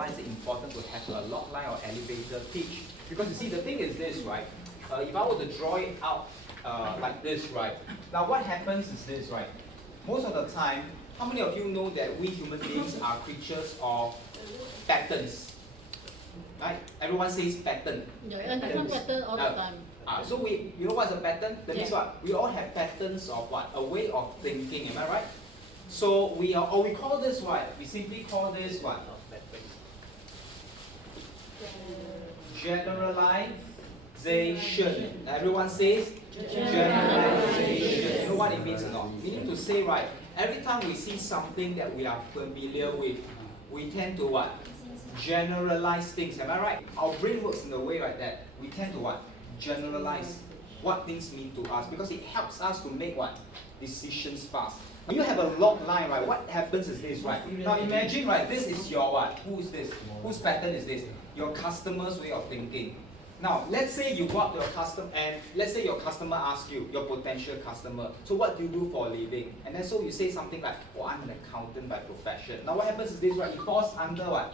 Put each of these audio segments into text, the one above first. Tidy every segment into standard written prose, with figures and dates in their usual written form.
why is it important to have a log line or elevator pitch? Because you see, the thing is this, right? If I were to draw it out like this, right? Now what happens is this, right? Most of the time, how many of you know that we human beings are creatures of patterns? Right? Everyone says pattern. Different pattern all the time. So you know what's a pattern? That means what? We all have patterns of what? A way of thinking, am I right? So we call this what? We simply call this what? Generalization. Everyone says generalization. You know what it means or not? Meaning to say, right, every time we see something that we are familiar with, we tend to what? Generalize things. Am I right? Our brain works in a way like that. We tend to what? Generalize what things mean to us because it helps us to make what? Decisions fast. When you have a log line, right, what happens is this, right? Now imagine, right, this is your what? Who is this? Whose pattern is this? Your customer's way of thinking. Now, let's say you go up to your customer and let's say your customer asks you, your potential customer, so what do you do for a living? And then so you say something like, oh, I'm an accountant by profession. Now what happens is this, right? It falls under what?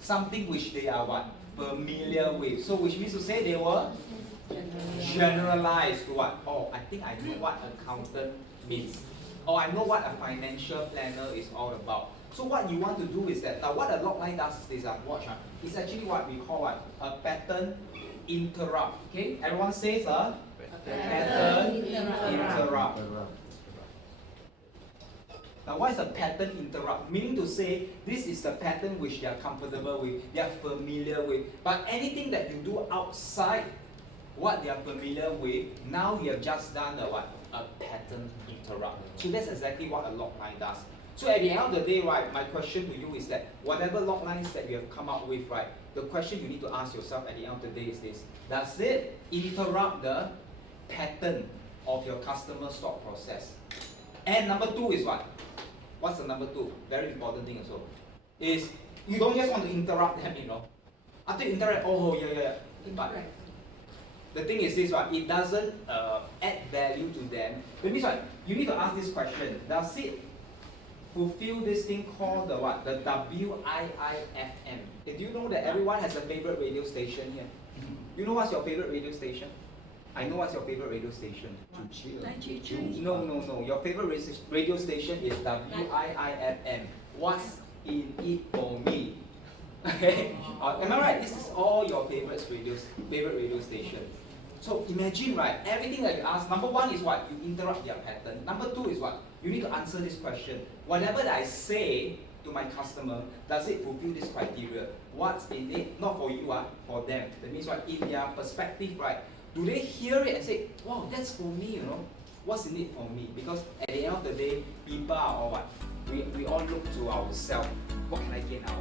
Something which they are what? Familiar with. So which means to say they were generalized to what? Oh, I think I know what accountant means. Or I know what a financial planner is all about. So what you want to do is that, now what a log line does is this, watch, it's actually what we call what? A pattern interrupt. Okay, everyone says a pattern interrupt. Now what is a pattern interrupt? Meaning to say, this is the pattern which they are comfortable with, they are familiar with. But anything that you do outside what they are familiar with, now you have just done a what? A pattern interrupt. So that's exactly what a log line does. So at the end of the day, right, my question to you is that whatever log lines that you have come up with, right, the question you need to ask yourself at the end of the day is this: does it interrupt the pattern of your customer's thought process? And number two is what? What's the number two? Very important thing also. Is you don't just want to interrupt them, you know. After you interrupt, oh yeah. But the thing is this, right? It doesn't add value to them. That means what? You need to ask this question: does it fulfill this thing called the what? The WIIFM. Do you know that everyone has a favorite radio station here? You know what's your favorite radio station? I know what's your favorite radio station. No. Your favorite radio station is WIIFM. What's in it for me? Okay. Am I right? This is all your favorite radio stations. So imagine, right, everything that you ask, number one is what? You interrupt their pattern. Number two is what? You need to answer this question. Whatever that I say to my customer, does it fulfill this criteria? What's in it? Not for you, for them. That means what? In their perspective, right? Do they hear it and say, wow, that's for me, you know? What's in it for me? Because at the end of the day, people are all what? We all look to ourselves. What can I gain out